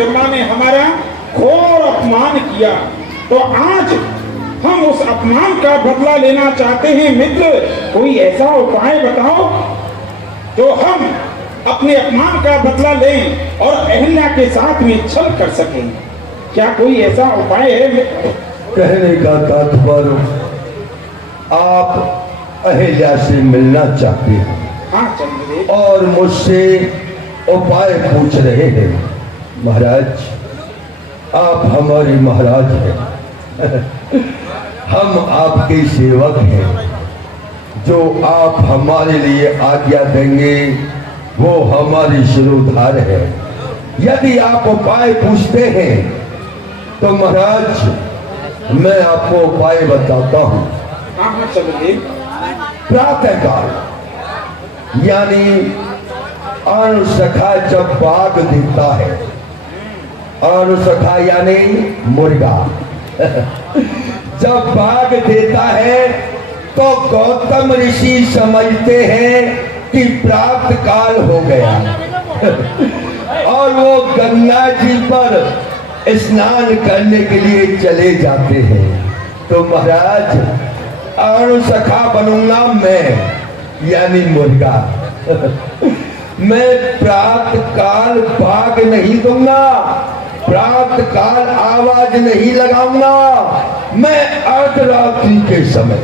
ब्रह्मा ने हमारा घोर अपमान किया, तो आज हम उस अपमान का बदला लेना चाहते हैं। मित्र, कोई ऐसा उपाय बताओ जो हम अपने अपमान का बदला लें और अहिल्या के साथ में छल कर सकें। क्या कोई ऐसा उपाय है मित्र? कहने का तात्पर्य आप अहिल्या से मिलना चाहते हैं? हाँ चंद्रदेव। और मुझसे उपाय पूछ रहे हैं। महाराज, आप हमारे महाराज हैं। हम आपके सेवक हैं। जो आप हमारे लिए आज्ञा देंगे वो हमारी शिरोधार है। यदि आप उपाय पूछते हैं तो महाराज मैं आपको उपाय बताता हूँ। हाँ हाँ चंद्रदेव। प्रातः काल यानी अनुसखा जब बाग देता है, अनुसखा यानी मुर्गा जब बाग देता है तो गौतम ऋषि समझते हैं कि प्रातः काल हो गया और वो गंगा जी पर स्नान करने के लिए चले जाते हैं। तो महाराज अनुसखा बनूंगा मैं, यानी मुर्गा। मैं प्रातः काल भाग नहीं दूंगा, प्रातः काल आवाज नहीं लगाऊंगा। मैं अर्धरात्रि के समय,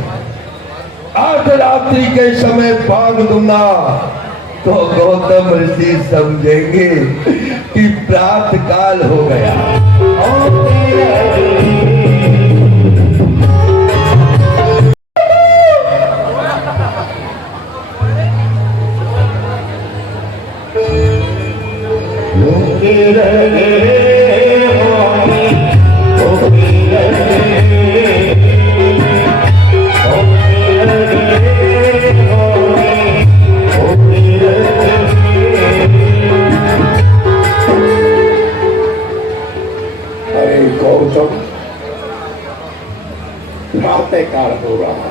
अर्धरात्रि के समय भाग दूंगा तो गौतम ऋषि समझेंगे कि प्रातः काल हो गया। प्रातः काल हो रहा,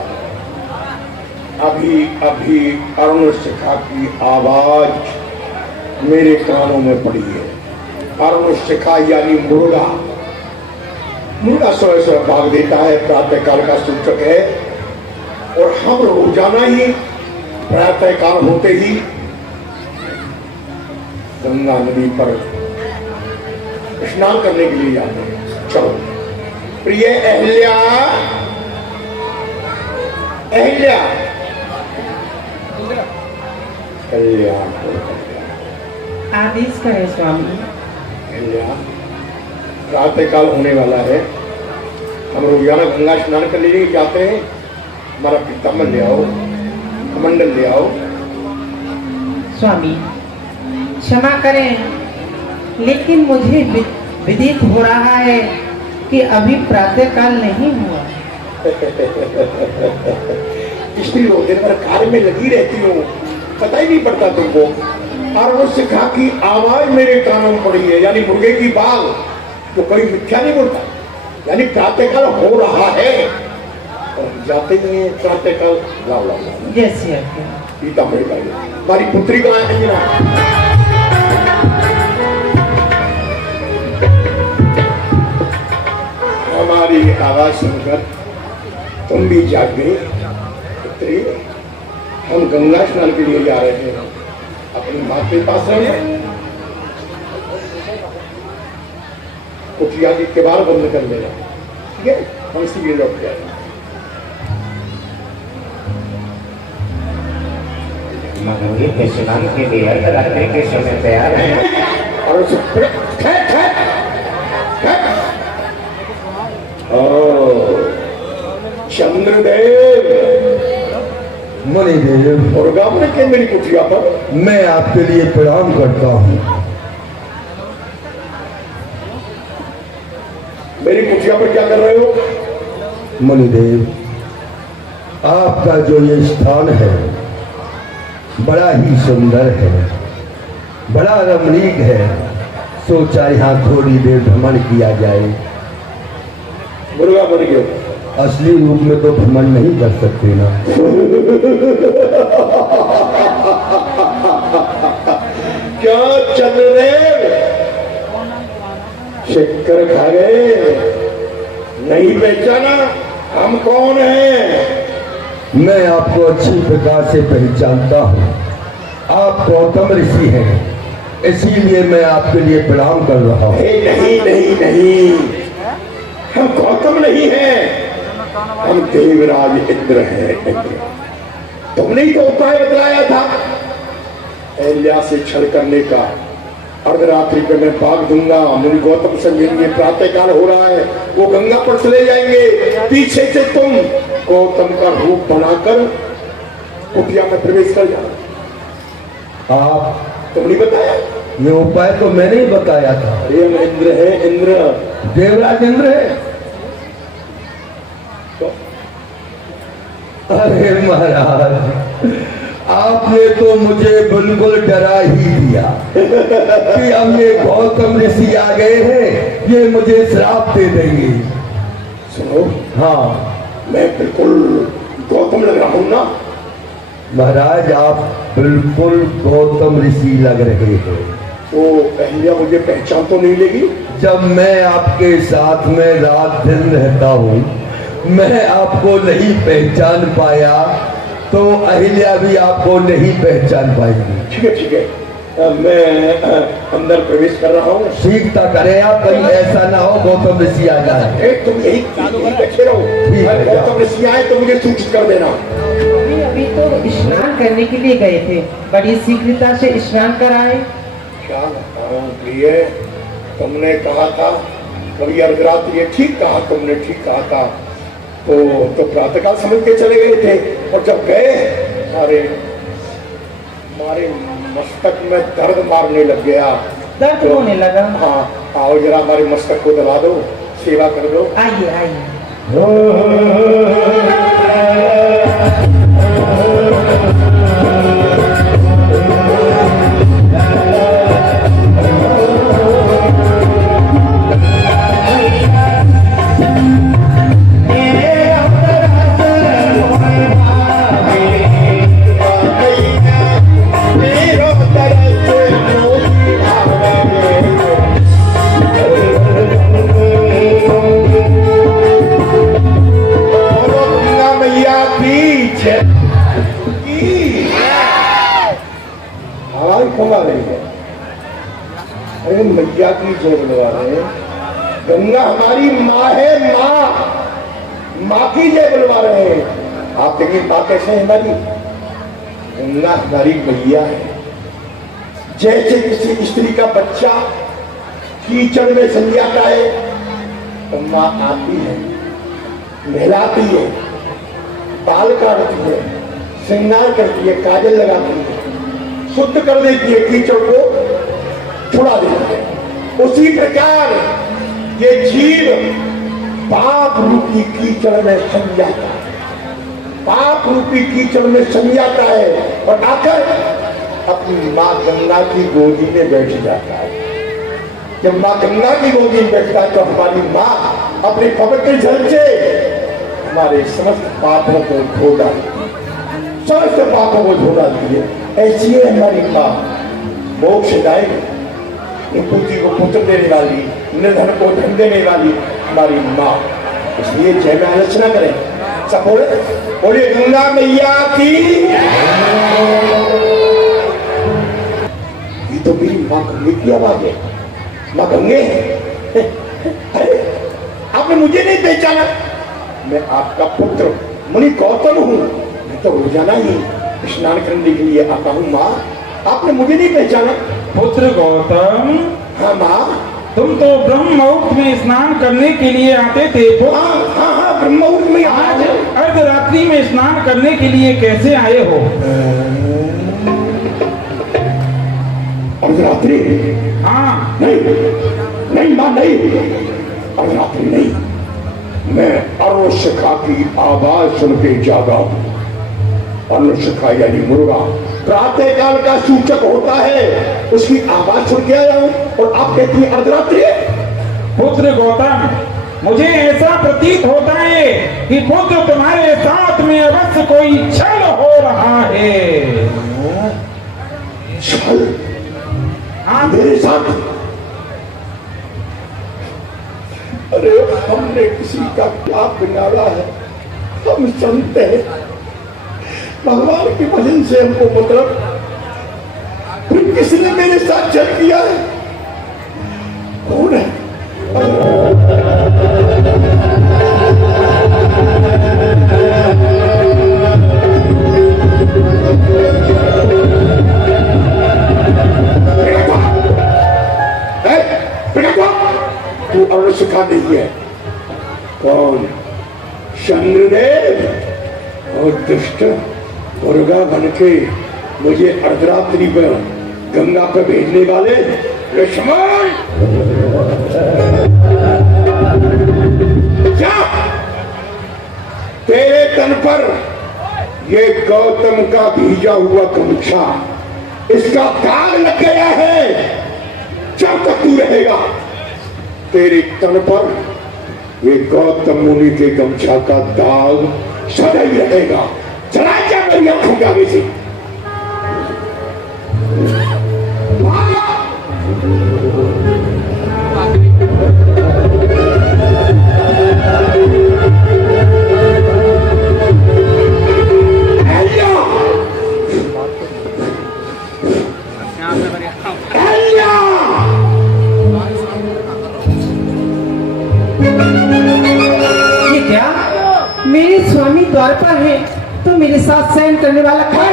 अभी अभी अरुणशिखा की आवाज मेरे कानों में पड़ी है। अरुणशिखा यानी मुर्गा, मुर्गा स्वयं स्वयं भाग देता है, प्रातः काल का सूचक है। और हम रोजाना ही प्रातः काल होते ही गंगा नदी पर स्नान करने के लिए जाते हैं। चलो प्रिय अहिल्या, अहिल्या, कल्याण आदेश करें स्वामी। अहिल्या, प्रातः काल होने वाला है, हम रोजाना गंगा स्नान करने के लिए जाते हैं। हमारा पीताम्बर ले आओ, कमंडल ले आओ। स्वामी क्षमा करें, लेकिन मुझे विदित हो रहा है कि अभी प्रातः काल नहीं हुआ। इसलिए वो दिन भर कार्य में लगी रहती हूँ, पता ही नहीं पड़ता तुमको। और वो शिखा की आवाज मेरे कानों में पड़ी है, यानी मुर्गे की बाल, तो कोई मिथ्या नहीं बोलता, यानी प्रातः काल हो रहा है। और जाते नहीं है प्रातः काल। लाओ लाओ लाओ। जैसे पीताम्बर का हमारी पुत्री कहाँ है? अंजना, हमारी आवाज सुनकर तुम भी जाग गए। पुत्री, हम गंगा स्नान के लिए जा रहे हैं, अपनी माँ के पास रहे। कुटिया के बार बंद कर देना, ठीक है? हम इसी लिए लौट जाएंगे। मधुरी के स्नान के लिए अर्धरात्रि के समय तैयार है। और चंद्रदेव, मणिदेव, मुर्गा बन के मेरी कुटिया पर मैं आपके लिए प्रणाम करता हूँ। मेरी कुटिया पर क्या कर रहे हो? मणिदेव, आपका जो ये स्थान है बड़ा ही सुंदर है, बड़ा रमणीक है। सोचा यहाँ थोड़ी देर भ्रमण किया जाए। मुर्गा बन गए, असली रूप में तो भ्रमण नहीं कर सकते ना। क्या चंद्रदेव, शक्कर खा गए, नहीं पहचाना हम कौन हैं? मैं आपको अच्छी प्रकार से पहचानता हूँ। आप गौतम ऋषि हैं, इसीलिए मैं आपके लिए प्रणाम कर रहा हूँ। नहीं नहीं नहीं, हम गौतम नहीं हैं, हम देवराज इंद्र हैं। इंद्र, तुमने ही तो उपाय बतलाया था अहल्या से छल करने का। अर्धरात्रि पे मैं भाग दूंगा, मुनि गौतम से मिलेंगे, प्रातःकाल हो रहा है, वो गंगा पर चले जाएंगे, पीछे से तुम गौतम का रूप बनाकर कुटिया में प्रवेश कर जाना। आप तुमने बताया? ये उपाय तो मैंने ही बताया था। अरे हम इंद्र है, इंद्र, देवराज इंद्र है। तो अरे महाराज, आपने तो मुझे बिल्कुल डरा ही दिया कि अब ये गौतम ऋषि आ गए हैं, ये मुझे श्राप दे देंगे। सुनो, हाँ मैं बिल्कुल गौतम लग रहा हूं ना? महाराज, आप बिल्कुल गौतम ऋषि लग रहे हैं। तो अहल्या मुझे पहचान तो नहीं लेगी? जब मैं आपके साथ में रात दिन रहता हूँ, मैं आपको नहीं पहचान पाया तो अहिल्या भी आपको नहीं पहचान पाएगी। ठीक है ठीक है, मैं अंदर प्रवेश कर रहा हूँ। सीखता करे आप, कहीं ऐसा ना हो गौतम ऋषि आ जाए। तुम यही बैठे रहो, गौतम ऋषि आए तो मुझे सूचित कर देना। अभी तो स्नान करने के लिए गए थे, बड़ी शीघ्रता से स्नान कराए। क्या बताऊं प्रिय, तुमने कहा था कभी अर्धरात्रि, ठीक कहा तुमने, ठीक कहा था। तो प्रातःकाल समझ के चले गए थे, और जब गए हमारे मस्तक में दर्द मारने लग गया। दर्द होने लगा? हाँ, आओ जरा हमारे मस्तक को दबा दो, सेवा कर दो। आइए आइए। अरे मैया की जय बुलवा रहे, गंगा हमारी माँ है, माँ की जय बुलवा रहे हैं। आप देखिए माँ कैसे है हमारी, गंगा हमारी मैया है। जैसे किसी स्त्री का बच्चा कीचड़ में सम जाता है तो माँ आती है, नहलाती है, बाल काटती है, श्रृंगार करती है, काजल लगाती है, शुद्ध कर देती है, कीचड़ को छुड़ा देती है। उसी प्रकार ये जीव पाप रूपी कीचड़ में सम जाता है, पाप रूपी कीचड़ में सम जाता है और आकर अपनी माँ गंगा की गोदी में बैठ जाता है। जब माँ गंगा की गोदी में बैठता है तो हमारी माँ अपने पवित्र जल से हमारे समस्त पापों को धो डालती है, समस्त पापों को धो डालती है। ऐसी है हमारी माँ, मोक्षदायी, पुत्री को पुत्र देने वाली, निर्धन को धन देने वाली हमारी माँ। इसलिए जय में आलोचना करें सब, बोले गंगा मैया की। ये तो मेरी माँ गंगे की आवाज है, माँ गंगे। अरे आपने मुझे नहीं पहचाना? मैं आपका पुत्र मुनि गौतम हूँ। मैं तो रोजाना ही स्नान करने के लिए आता हूँ। माँ, आपने मुझे नहीं पहचाना? पुत्र गौतम, हाँ माँ। तुम तो ब्रह्म मुहूर्त में स्नान करने के लिए आते थे। हाँ, ब्रह्म मुहूर्त में आज अर्धरात्रि में स्नान करने के लिए कैसे आए हो? अर्धरात्रि? हाँ। नहीं माँ, नहीं, अर्धरात्रि नहीं। मैं अरुणशिखा की आवाज सुन के जागा हूँ। अरुणशिखा यानी मुर्गा प्रातः काल का सूचक होता है, उसकी आवाज सुन के आया हूँ और आप कहती हैं अर्धरात्रि? पुत्र गौतम, मुझे ऐसा प्रतीत होता है कि पुत्र तुम्हारे साथ में अवश्य कोई छल हो रहा है। छल? हाँ। मेरे साथ? अरे हमने किसी का क्या बिगाड़ा है? हम संत हैं, भगवान के भजन से हमको मतलब, फिर किसने मेरे साथ छल किया है? कौन है? तू अरुण शिखा नहीं है। कौन? चंद्रदेव और दुष्ट मुर्गा बन के मुझे अर्धरात्रि पर गंगा पे भेजने वाले लक्ष्मण, क्या तेरे तन पर ये गौतम का भीजा हुआ गमछा, इसका दाग लग गया है? जब तक तू रहेगा तेरे तन पर ये गौतम मुनि के गमछा का दाग सदैव रहेगा। चला क्या मेरी आंखों के आगे से? ये क्या? मेरे स्वामी द्वार पर है तो मेरे साथ शयन करने वाला कौन?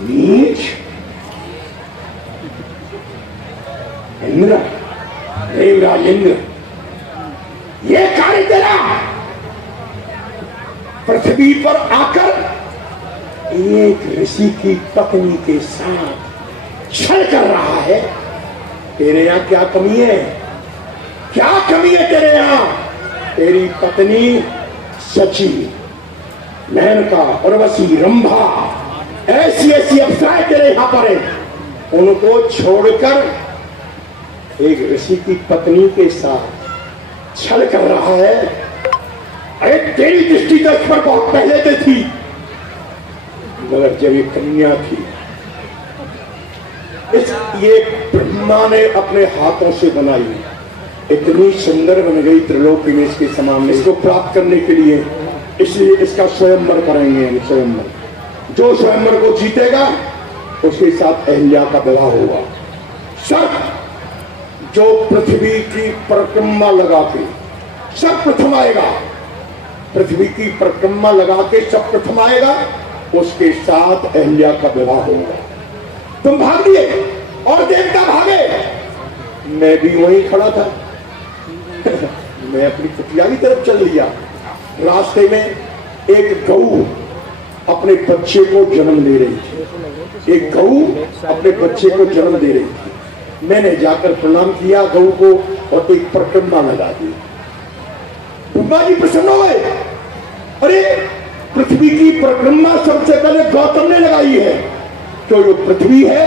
नीच इंद्र, देवराज इंद्र, ये कार्य तेरा पृथ्वी पर आकर एक ऋषि की पत्नी के साथ छल कर रहा है। तेरे यहाँ क्या कमी है? क्या कमी है तेरे यहाँ? तेरी पत्नी सची, मेनका, उर्वशी, रंभा, ऐसी ऐसी अप्सराएं तेरे यहाँ पर है, उनको छोड़कर एक ऋषि की पत्नी के साथ छल कर रहा है। अरे तेरी दृष्टि तो इस पर बहुत पहले से थी, मगर जब ये कन्या थी, ये ब्रह्मा ने अपने हाथों से बनाई, इतनी सुंदर बन गई त्रिलोकी में इसके समान। इसको प्राप्त करने के लिए इसलिए इसका स्वयंवर करेंगे हम। स्वयंवर, जो स्वयंवर को जीतेगा उसके साथ अहिल्या का विवाह होगा। सब जो पृथ्वी की परिक्रमा लगा के सब प्रथम आएगा, पृथ्वी की परिक्रमा लगा के सब प्रथम आएगा, उसके साथ अहिल्या का विवाह होगा। तुम भाग दिए और देवता भागे, मैं भी वहीं खड़ा था। मैं अपनी कुटिया की तरफ चल लिया। रास्ते में एक गऊ अपने बच्चे को जन्म दे रही थी। एक गऊ अपने बच्चे को जन्म दे रही थी। मैंने जाकर प्रणाम किया गऊ को और एक परिक्रमा लगा दी। ब्रह्मा जी प्रसन्न हो गए। अरे पृथ्वी की परिक्रमा सबसे पहले गौतम ने लगाई है, तो जो पृथ्वी है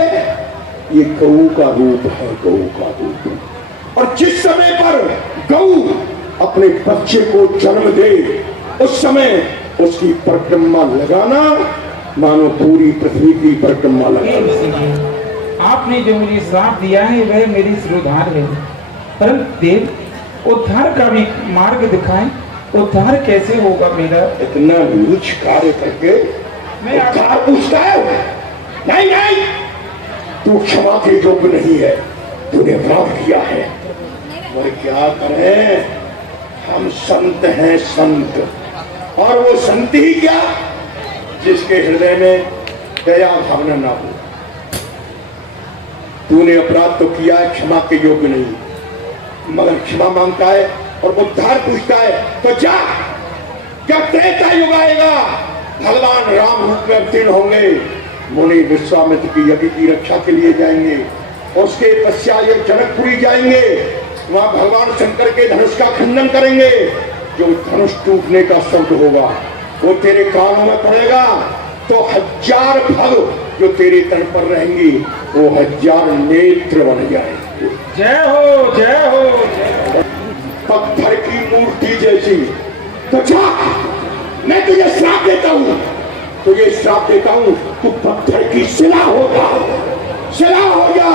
ये गऊ का रूप है, गऊ का रूप। और जिस समय पर गऊ अपने बच्चे को जन्म दे, उस समय उसकी परिक्रमा लगाना मानो पूरी पृथ्वी की परिक्रमा लगाना। आपने जो मुझे श्राप दिया है वह मेरी सिरोधार है, परंतु देव उद्धार का भी मार्ग दिखाएं। उद्धार कैसे होगा मेरा? इतना नीच कार्य करके मैं उद्धार पूछता है? नहीं नहीं, तू क्षमा के योग्य नहीं है, तूने अपराध किया है। और क्या करें, हम संत हैं, संत। और वो संत ही क्या, जिसके हृदय में दया भावना ना हो। तूने अपराध तो किया है, क्षमा के योग्य नहीं, मगर क्षमा मांगता है और उद्धार पूछता है। तो जा, क्या त्रेता युग आएगा, भगवान राम रूप में अवतीर्ण होंगे, मुनि विश्वामित्र की यज्ञ की रक्षा के लिए जाएंगे। उसके पश्चात ये जनकपुरी जाएंगे, वहां भगवान शंकर के धनुष का खंडन करेंगे। जो धनुष टूटने का शब्द होगा वो तेरे कानों में पड़ेगा, तो 1000 भग जो तेरे तन पर रहेंगी वो 1000 नेत्र बन जाएंगे। जय हो, जय हो। पत्थर की मूर्ति जैसी। तो जा, मैं तुझे श्राप देता हूं, तुझे श्राप देता हूं, तू पत्थर की शिला हो जा, शिला हो जा।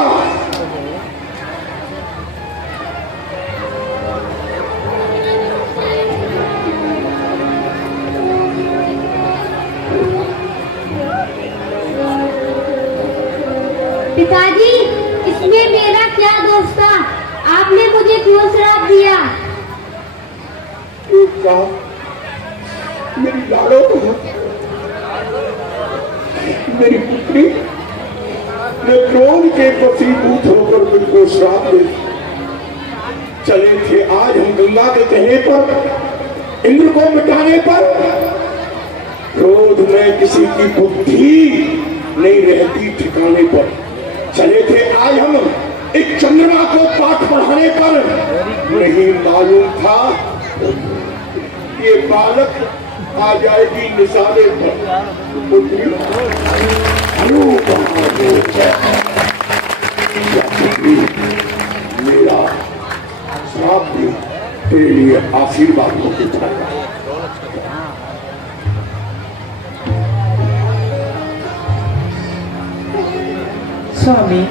कहा, मेरी लाड़ो, मेरी पुत्री ने क्रोध के वशीभूत होकर मुझको श्राप दे। चले थे आज हम गंगा के कहने पर, इंद्र को मिटाने पर, क्रोध में किसी की बुद्धि नहीं रहती ठिकाने पर। चले थे आज हम एक चंद्रमा को पाठ पढ़ाने पर, नहीं मालूम था ये बालक आ जाएगी निशाने पर। पुत्री मेरा श्राप भी तेरे लिए आशीर्वाद को दिखाएगा। स्वामी,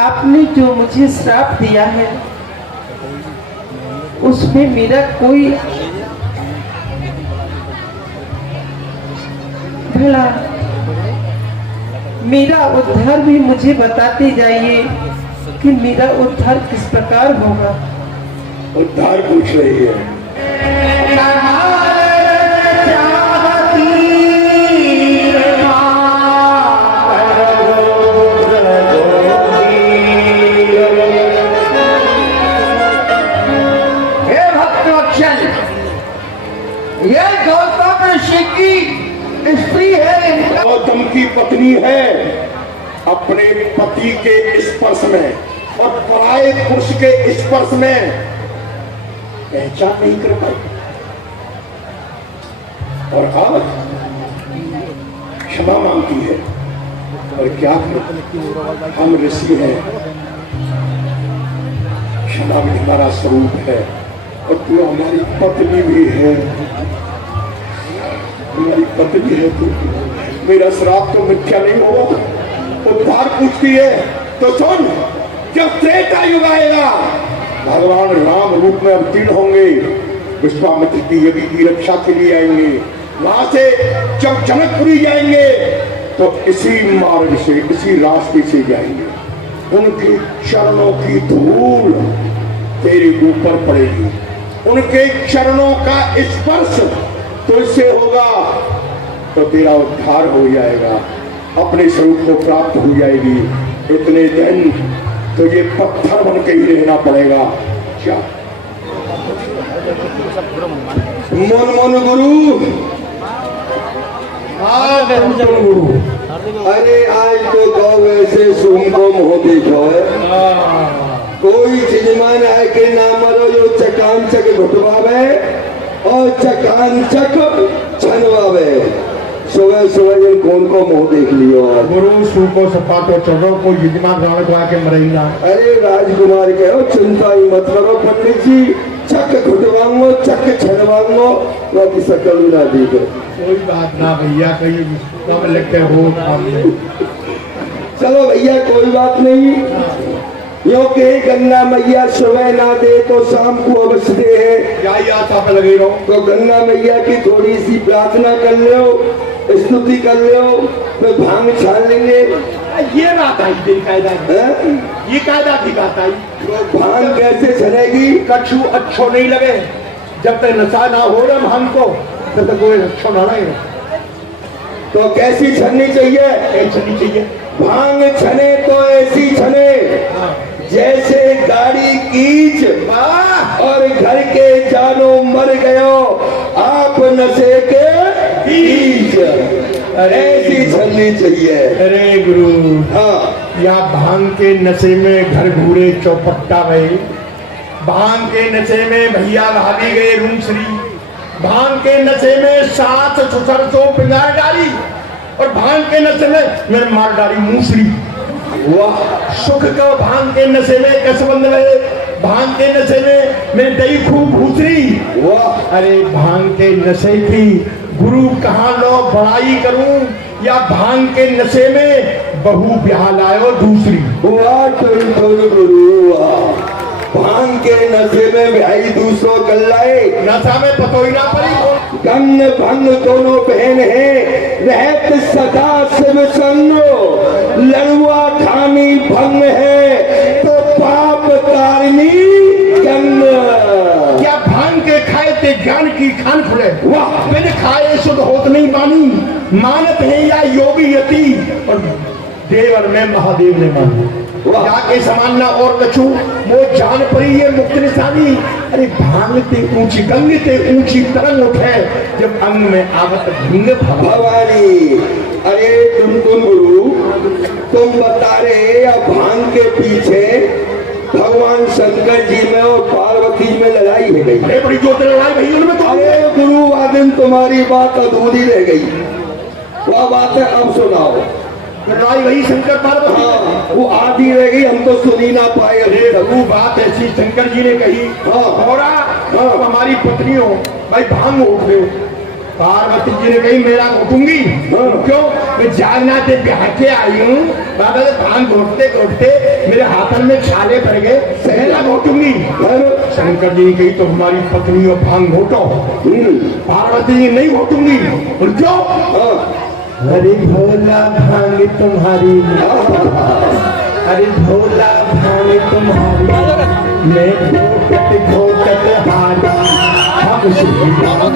आपने जो मुझे श्राप दिया है उसमें मेरा कोई भला, मेरा उद्धार भी मुझे बताते जाइए कि मेरा उद्धार किस प्रकार होगा। उद्धार पूछ रही है। ये गौतम ऋषि की स्त्री है, गौतम की पत्नी है। अपने पति के स्पर्श में और पराये पुरुष के स्पर्श में पहचान नहीं कर पाई, और आज क्षमा मांगती है। और क्या करें, हम ऋषि हैं, क्षमा भी हमारा स्वरूप है, और तू हमारी पत्नी भी है, हमारी पत्नी है तू, मेरा श्राप तो मिथ्या नहीं होगा। उद्धार पूछती है तो सुन, जब त्रेता युग आएगा, भगवान राम रूप में अवतीर्ण होंगे, विश्वामित्र की यज्ञ की रक्षा के लिए आएंगे। वहां से जब जनकपुरी जाएंगे तो इसी मार्ग से, इसी रास्ते से जाएंगे। उनके चरणों की धूल तेरे ऊपर पड़ेगी, उनके चरणों का स्पर्श तुझसे होगा तो तेरा उद्धार हो जाएगा, अपने स्वरूप को प्राप्त हो जाएगी। इतने दिन तो ये पत्थर बन के ही रहना पड़ेगा। क्या मन मन गुरु, गुरु, अरे आज तो गौ ऐसे सुन को मोह देखो है, कोई चिजमान है के ना मरो जो चकांचक घुटवावे और चकांचक छनवावे। सुबह सुबह जिन कौन को मुंह देख लियो गुरु सू को सपाटो चढ़ो को यजमान रावण को आके मरेगा। अरे राजकुमार कहो चिंता ही मत करो पंडित जी, चक घुटवांगो चक छनवांगो, बाकी सकल ना दीजिए। कोई बात ना भैया, कहीं कम लगते हो सामने। चलो भैया कोई बात नहीं, यो के गंगा मैया सुबह ना दे तो शाम को अवश्य दे है। क्या याद आप लगे रहो तो गंगा मैया की थोड़ी सी प्रार्थना कर लो, स्तुति कर लो, तो भांग छान लेंगे। ये बात आई तेरी कायदा, ये कायदा की बात आई। तो भांग कैसे छनेगी? कछु अच्छो नहीं लगे, जब तक नशा ना हो रहा भांग को तब तक कोई अच्छो ना लगे। तो कैसी छननी चाहिए? छननी चाहिए भांग छने तो ऐसी छने जैसे गाड़ी कीच और घर के जानो मर गयो आप नशे के बीच, ऐसी छननी चाहिए। अरे गुरु, हाँ, या भांग के नशे में घर घूरे चौपट्टा गए, भांग के नशे में भैया भाभी गए रूमश्री, भांग के नशे में सास ससुर को पिंगार डाली, और भांग के नशे में मेरे मार डाली मूसरी। वाह, सुख का भांग के नशे में कसबंद रहे, भांग के नशे में मेरे दही खूब भूसरी। वाह, अरे भांग के नशे की गुरु कहाँ लो बड़ाई करूं, या भांग के नशे में बहू ब्याह लायो दूसरी। वाह गुरु, वाह, भांग के नशे में भाई दूसरों कर लाए, नशा में पतो ही ना पड़ी। गंग भंग दोनों बहन है, रहत सदा शिव संगो, लड़ुआ खानी भंग है तो पाप तारिणी गंग। क्या भांग मानत है या योगी यति और देवर में महादेव ने माना जाके समानना और कछु वो जान पड़ी ये मुक्त निशानी। अरे भांगते ऊंची गंगते ऊंची तरंग उठे जब अंग में आवत भिंग भवानी। अरे तुम गुरु तुम बता रहे या भांग के पीछे भगवान शंकर जी में और पार्वती में लड़ाई है गई। अरे बड़ी जोर लड़ाई भई उनमें तो। अरे गुरु वादिन तुम्हारी बात अधूरी रह गई, वह बात है अब सुनाओ। लड़ाई वही शंकर पार्वती। हाँ, वो आधी रह गई, हम तो सुनी ना पाए। अरे वो बात ऐसी शंकर जी ने कही। हाँ। और हमारी पत्नियों भाई भांग उठ रहे हो। पार्वती जी ने कही मेरा घोटूंगी। क्यों? मैं जागना से ब्याह के आई हूँ बाबा से भांग घोटते घोटते मेरे हाथन में छाले पड़ गए, मेरा घोटूंगी। शंकर जी ने कही तो हमारी पत्नियों भांग घोटो। पार्वती जी नहीं घोटूंगी। और क्यों? अरे भोला भांग तुम्हारी, अरे भोला भांग तुम्हारी, मैं घोटत घोटत हारी, हमसे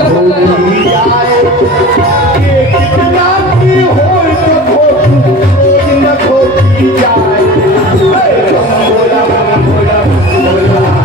होती जाए। ये कितना की हो तो घोटू, रोज न घोटी जाए। भोला भोला भोला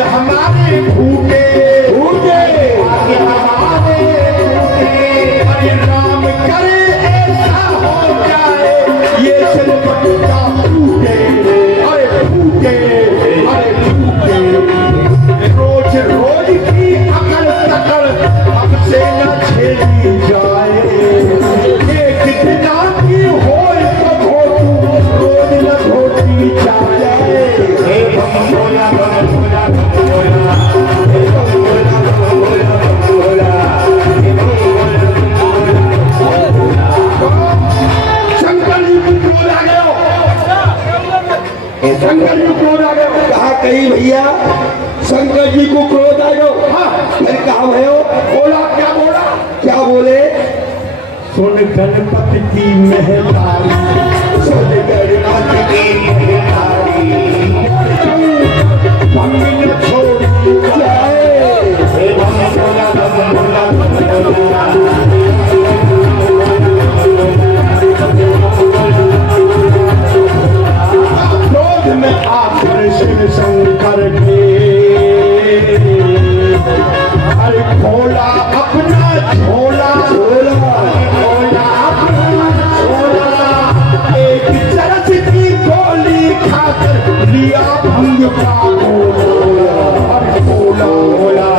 हमारे भूखे भूखे हमारे राम करे ऐसा हो जाए ये सिलपट्टा फूटे। अरे फूटे, अरे फूटे, रोज रोज की अकल तकल अब से न झेली जाए। ये कितना की हो तो घोटू, रोज न घोटी जाए। भोला भोला भोला शंकर जी को क्रोध आ गया। शंकर जी को क्रोध आ गया। कहा कहीं भैया शंकर जी को क्रोध आ गयो। हाँ, फिर कहा भयो बोला क्या बोला? क्या बोले? सुन गणपति की मेहरबानी, सुन गणपति की मेहरबानी, भंग न छोड़ी जाए। क्रोध में आकर शिव शंकर के, अरे भोला अपना झोला झोला, भोला अपना झोला, एक चरस की गोली खाकर लिया भंग का गोला। अरे भोला भोला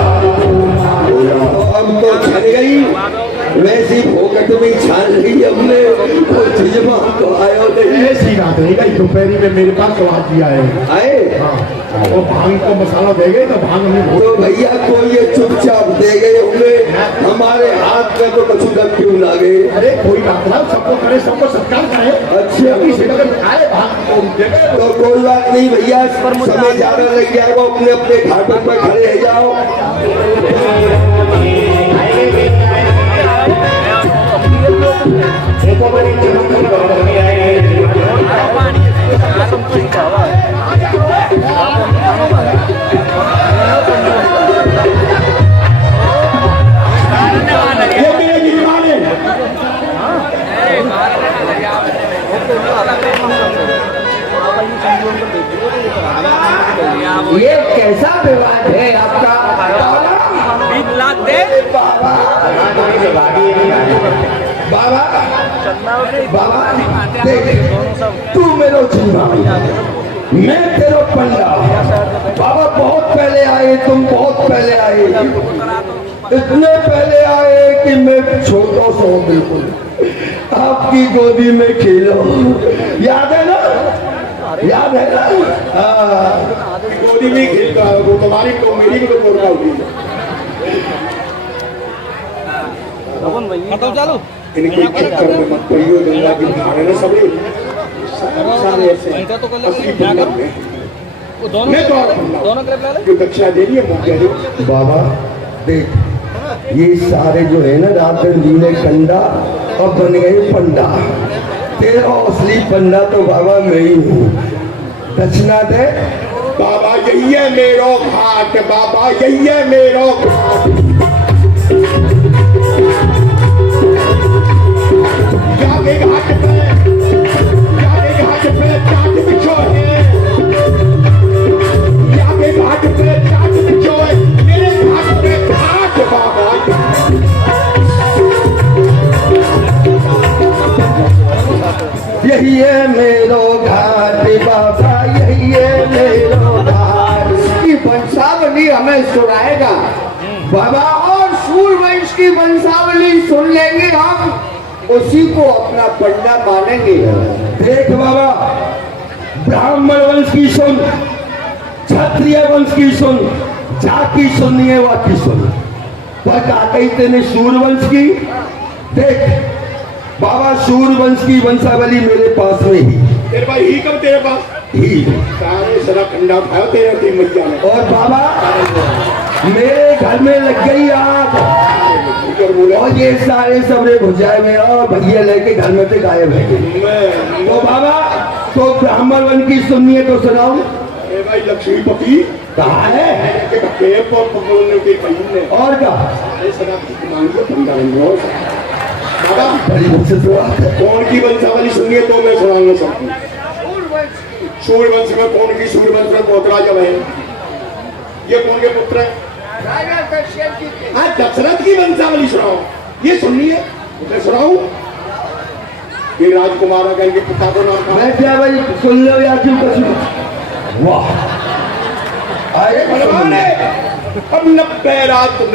अब तो छन गई, वैसी फोकट में छान रही हमने, वो जज्बा तो आयो नहीं। ऐसी बात नहीं गई, दोपहरी में मेरे पास स्वाद दिया है। आए हाँ, वो भांग को मसाला दे गए तो भांग में तो भैया को ये चुपचाप दे गए होंगे, हमारे हाथ में तो कुछ दम क्यों ना गए। अरे कोई बात ना, सबको करे, सबको सत्कार करे। अच्छा, आए भांग को दे गए। तो कोई बात नहीं भैया, समय ज्यादा लग जाएगा, अपने अपने घाटों पर खड़े रह जाओ। ये मेरे गिरवान है। ये कैसा विवाद है आपका? बाबा बाबा देख, तू मेरा जीवा, मैं तेरा पंडा। बाबा बहुत पहले आए, तुम बहुत पहले आए, इतने पहले आए कि मैं छोटा सा हूं बिल्कुल, आपकी गोदी में खेलो। याद है ना? याद है ना? हाँ, गोदी में खेलता है वो, तुम्हारी तो मेरी भी तो बोलता होगी। चालू इनके चक्कर में मत पड़ियो, गंगा जी नहाने ना सबे सारे ऐसे असली पंडा में मैं तो और पंडा जो दक्षिणा दे रही है मुझे दो। बाबा देख, ये सारे जो है ना रात दिन जीने कंडा और बन गए पंडा। तेरा असली पंडा तो बाबा मैं ही हूँ। दक्षिणा दे बाबा, यही है मेरो घाट, बाबा यही है मेरो घाट। जाके घाट पे चाट बिछो है, जाके घाट पे चाट बिछो है, मेरे घाट पे घाट बाबा। यही है मेरो घाट बाबा, यही है मेरो घाट। की वंशावली हमें सुनाएगा बाबा, और सूर्यवंश की वंशावली सुन लेंगे हम, उसी को अपना पंडा मानेंगे। देख बाबा, ब्राह्मण वंश की सुन, क्षत्रिय वंश की सुन, जाति सुननी है वह की सुन, पर कही तेने सूर्यवंश की। देख बाबा, सूर्यवंश की वंशावली मेरे पास में ही तेरे पास ही कब तेरे पास ही सारे सदा कंडा खाओ तेरे की मैया ने। और बाबा मेरे घर में लग गई आग, और ये सारे सबरे भुजाए में और भैया लेके घर में से गायब है। तो बाबा, तो ब्राह्मण वन की सुननी है तो सुनाओ। अरे भाई, लक्ष्मीपति कहा है और क्या बाबा, बड़ी मुझसे बात है। कौन की वंशावली सुनिए तो मैं सुनाऊंगा सबको। सूर्यवंश में कौन की, सूर्यवंश में पोतराज है, ये कौन के पुत्र है? हाँ, दशरथ की वंशावली सुनाओ, ये सुननी है, मैं सुनाऊं। ये राजकुमार का इनके पिता को नाम मैं क्या भाई सुन लो या क्यों कर सुनो। वाह, अरे भगवान है। अब 90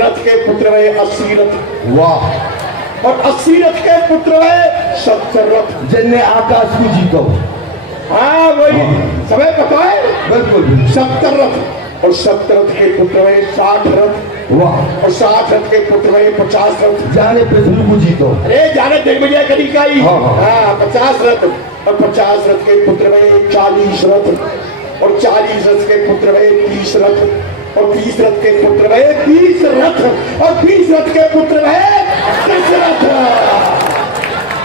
रथ के पुत्र है 80 रथ, वाह, और 80 रथ के पुत्र है 70 रथ, जिनने आकाश को जीतो। हाँ वही समय पता है। बिल्कुल 70 रथ, और 70 रथ के पुत्र है 60 रथ, वाह, और 60 रथ के पुत्र है 50 रथ। जाने पृथ्वी को जीतो। अरे जाने दिग्विजय करी का ही। हाँ, हाँ। हाँ, 50 रथ, और 50 रथ के पुत्र है 40 रथ, और 40 रथ के पुत्र है 30 रथ, और 30 रथ के पुत्र है 20 रथ, और 20 रथ के पुत्र है 10 रथ।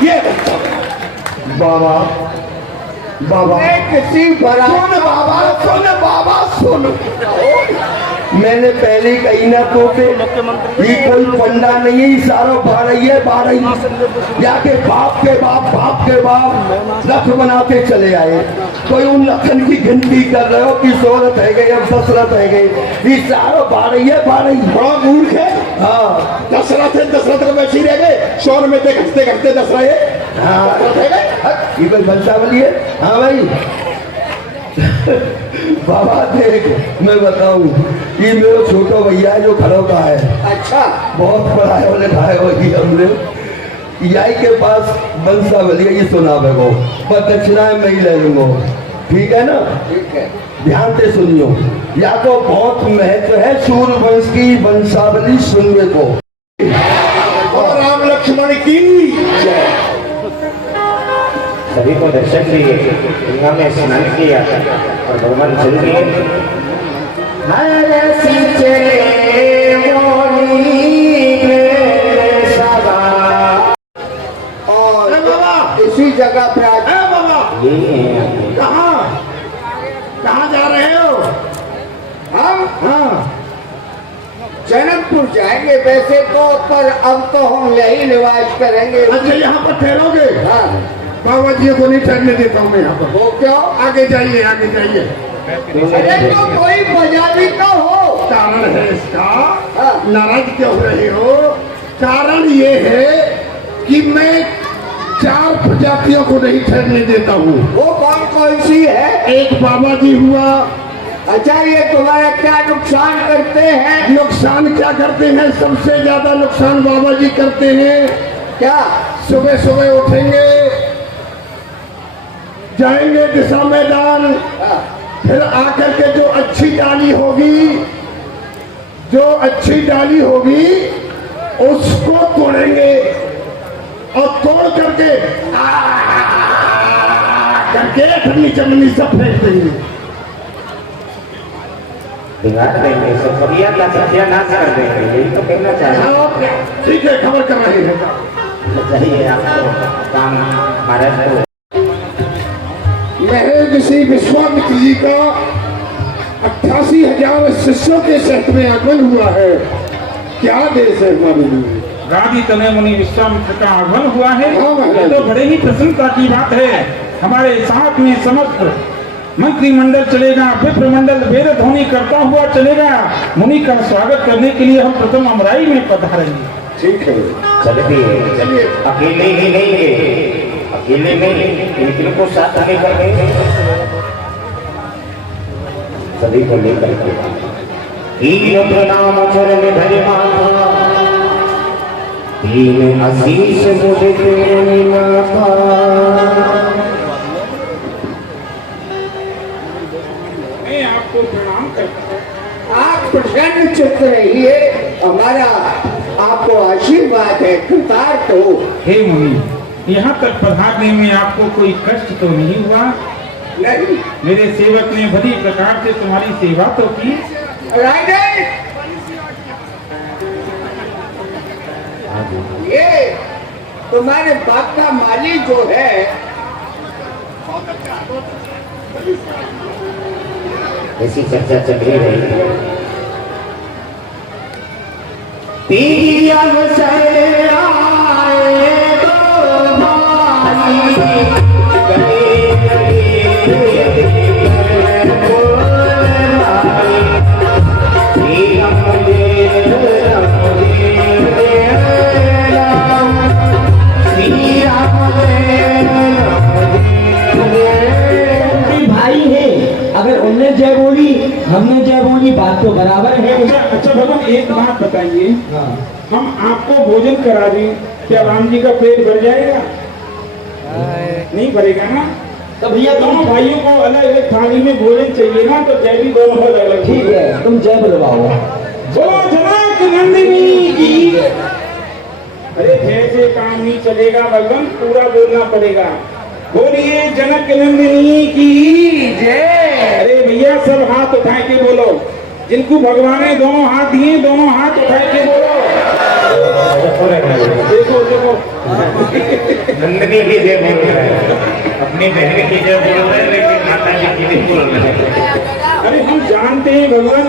ये बाबा, बाबा किसी बड़ा सुन बाबा, सुन बाबा, सुन। मैंने पहले कही ना तो ये कोई पंडा नहीं है, सारा बारही है, बारही या के बाप के बाप रथ बनाते चले आए। कोई उन लखन की गिनती कर रहे हो कि 100 रथ है गए, अब 10 रथ है गए, ये सारा बारही है, बारही। बड़ा मूर्ख है। हाँ, 10 रथ है, 10 रथ में ऐसे ही रह गए, 100 में से घटते घटते 10 रहे। हाँ, रथ है गए। ये कोई वंशावली है? हाँ भाई। बाबा देख, मैं बताऊं, ये मेरा छोटा भैया है जो खड़ो का है। अच्छा, बहुत पढ़ा है, लिखा है वही हमने। याई के पास वंशावली है, ये सुना बेगो, पर दक्षिणा मैं ही ले लूंगा, ठीक है ना? ठीक है, ध्यान से सुनियो, या तो बहुत महत्व है सूर्यवंश की वंशावली सुनने को। और राम लक्ष्मण की जय। सभी को दर्शन दिए, गंगा में स्नान किया और भगवान चल दिए। हर सिंचरे मोरी में सदा। और इसी जगह पे आज ये है कहाँ जा रहे हो? हम हाँ, जनकपुर जाएंगे वैसे तो, पर अब तो हम यही निवास करेंगे। अच्छा यहाँ पर ठहरोगे? हाँ, बाबा जी को नहीं ठहरने देता हूँ मैं यहाँ पर। वो क्यों? आगे जाइए, आगे जाइए। अरे तो कोई वजह भी तो हो। कारण है इसका। हाँ। नाराज क्यों हो रहे हो? कारण ये है कि मैं 4 प्रजातियों को नहीं ठहरने देता हूँ। वो कौन कौन सी है? एक बाबा जी हुआ। अच्छा, ये तुम्हारा क्या नुकसान करते हैं? नुकसान क्या करते हैं? सबसे ज्यादा नुकसान बाबा जी करते हैं। क्या? सुबह सुबह उठेंगे, जाएंगे दिशा मैदान, हाँ, फिर आकर के जो अच्छी डाली होगी उसको तोड़ेंगे, और तोड़ करके करके ठंडी चमनी सब फेंक देंगे। बिगाड़ देंगे, सब बढ़िया का सत्यानाश कर देंगे, यही तो कहना चाहिए। ठीक है, खबर कर रहे हैं। चाहिए आपको काम महाराज को। महर्षि विश्वामित्र जी का 88,000 शिष्यों के साथ में आगमन हुआ है। क्या देश है हमारे लिए। राधि तनय मुनि विश्वामित्र का आगमन हुआ है। हाँ, महाराज। ये तो बड़े ही प्रसन्नता की बात है। हमारे साथ में समस्त मंत्रिमंडल चलेगा, विप्रमंडल वेद ध्वनि करता हुआ चलेगा। मुनि का स्वागत करने के लिए हम प्रथम अमराई में पधारेंगे। ठीक है, चलिए चलिए, अकेले ही नहीं है, अकेले नहीं, इनको साथ लेकर गए, सभी को लेकर के तीन प्रणाम चरण धरे माथा, तीन आशीष मुझे तेरे नाथा। मैं आपको प्रणाम करता हूँ। आप प्रसन्न चित्त रहिए, हमारा आपको आशीर्वाद है, कृतार्थ हो। हे मुनि, यहाँ तक पधारने में आपको कोई कष्ट तो नहीं हुआ? नहीं मेरे सेवक ने बड़ी प्रकार से तुम्हारी सेवा तो की। राजन, ये तुम्हारे बाप का माली जो है, ऐसी चर्चा चल रही है। तेरी अवसर आए तो भाई, गले गले बोल भाई, तेरा मुझे राम, तेरा कोई भाई है, अगर उनने जय बोली हमने जय बोली, बात तो बराबर है। अच्छा भगवान, एक बात बताइए, हम आपको भोजन करा दें, क्या राम जी का पेट भर जाएगा? नहीं भरेगा ना। तो भैया दोनों भाइयों को अलग अलग थाली में भोजन चाहिए ना, तो जय भी दोनों अलग अलग। ठीक है, तुम जय बुलवाओ। बोलो जनक नंदिनी की। अरे जैसे काम नहीं चलेगा भगवान, पूरा बोलना पड़ेगा। बोलिए जनक नंदिनी की जय। अरे भैया सब हाथ उठा के बोलो, जिनको भगवान ने दोनों हाथ दिए दोनों हाथ उठा के बोलो। देखो देखो, नंदिनी की जय बोल रहे हैं, अपनी बहन की जय बोल रहे हैं, लेकिन माता जी की नहीं बोल रहे हैं। अरे हम जानते हैं भगवान,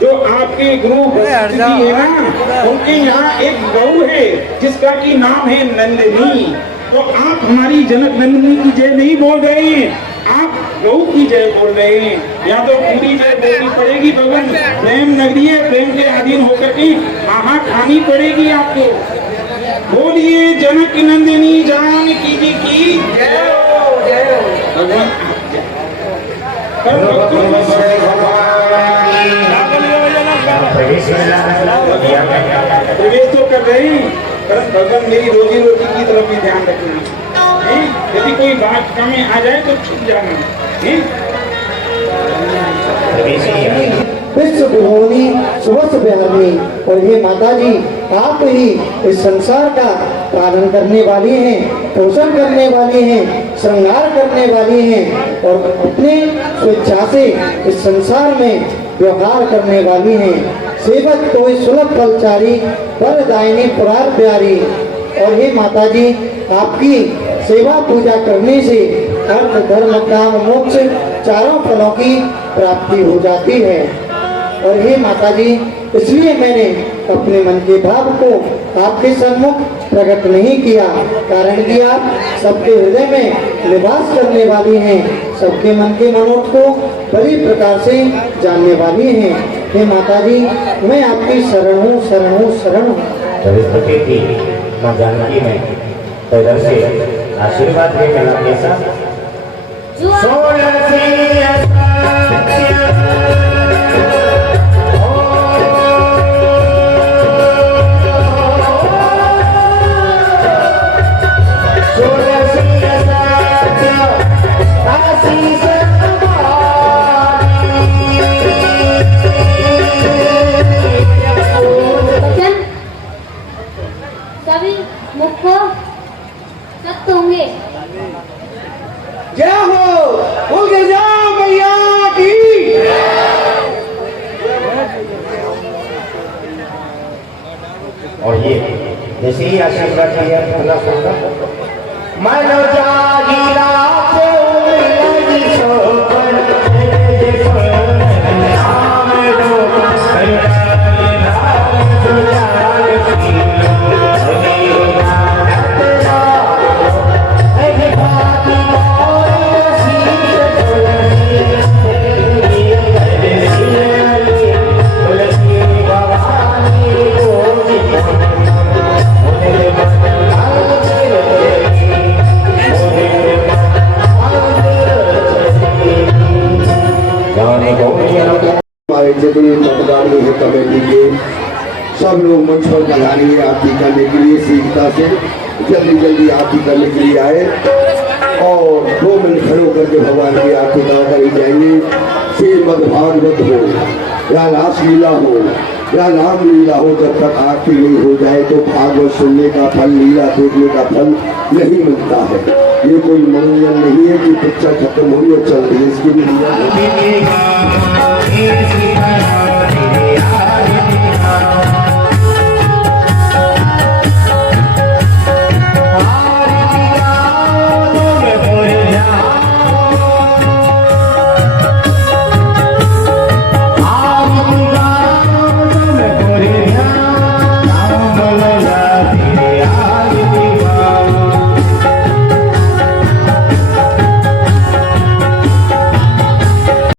जो आपके गुरु वशिष्ठ जी है ना, उनके यहाँ एक गौ है जिसका की नाम है नंदिनी। तो आप हमारी जनक नंदिनी की जय नहीं बोल रहे हैं, आप गौ की जय बोल रहे हैं। या तो पूरी जय बोलनी पड़ेगी भगवान, प्रेम नगरी है, प्रेम के अधीन होकर के आहा खानी पड़ेगी आपको। बोलिए जनक नंदिनी जानकी जी की जय हो, जय हो भगवान। प्रवेश तो कर रहे हैं, पर भगवान मेरी रोजी रोटी की तरफ भी ध्यान रखना। यदि कोई बात कमी आ जाए तो छुप जाना। विश्व विभूनि सुवस बिहारी, और ये माता जी आप ही इस संसार का पालन करने वाली हैं, पोषण करने वाली हैं, श्रृंगार करने वाली हैं, और अपने स्वेच्छा से इस संसार में व्यवहार करने वाली हैं। सेवक तो सुलभ फलचारी, वरदायिनी पुरार प्यारी। और हे माता जी, आपकी सेवा पूजा करने से अर्थ धर्म काम मोक्ष चारों फलों की प्राप्ति हो जाती है। और हे माता जी, इसलिए मैंने अपने मन के भाव को आपके सम्मुख प्रकट नहीं किया, कारण कि आप सबके हृदय में निवास करने वाली हैं, सबके मन के मनोरथ को बड़ी प्रकार से जानने वाली हैं। हे माता जी, मैं आपकी शरण हूँ, शरण हूँ, शरण हूँ। सरस्वती थी माँ जानकी में तो इधर से आशीर्वाद के मिला कैसा सभी मुख को ही आशीर्वाद दिया भला होगा। मन जागीरा से उमड़ी शोभन नाम लो हमारे जितने मतदान है कमेटी के सब लोग मंच पर बधाई आरती करने के लिए शीघ्रता से जल्दी जल्दी आरती करने के लिए आए और 2 मिनट खड़े होकर के भगवान की आरती करी जाएंगे। श्रीमद् भागवत हो या रास लीला हो या राम लीला हो, जब तक आरती नहीं हो जाए तो भागवत सुनने का फल, लीला देखने का फल नहीं मिलता है। ये कोई मनोरंजन नहीं है कि पिक्चर खत्म हो रही है चल रही है, इसकी भी लीला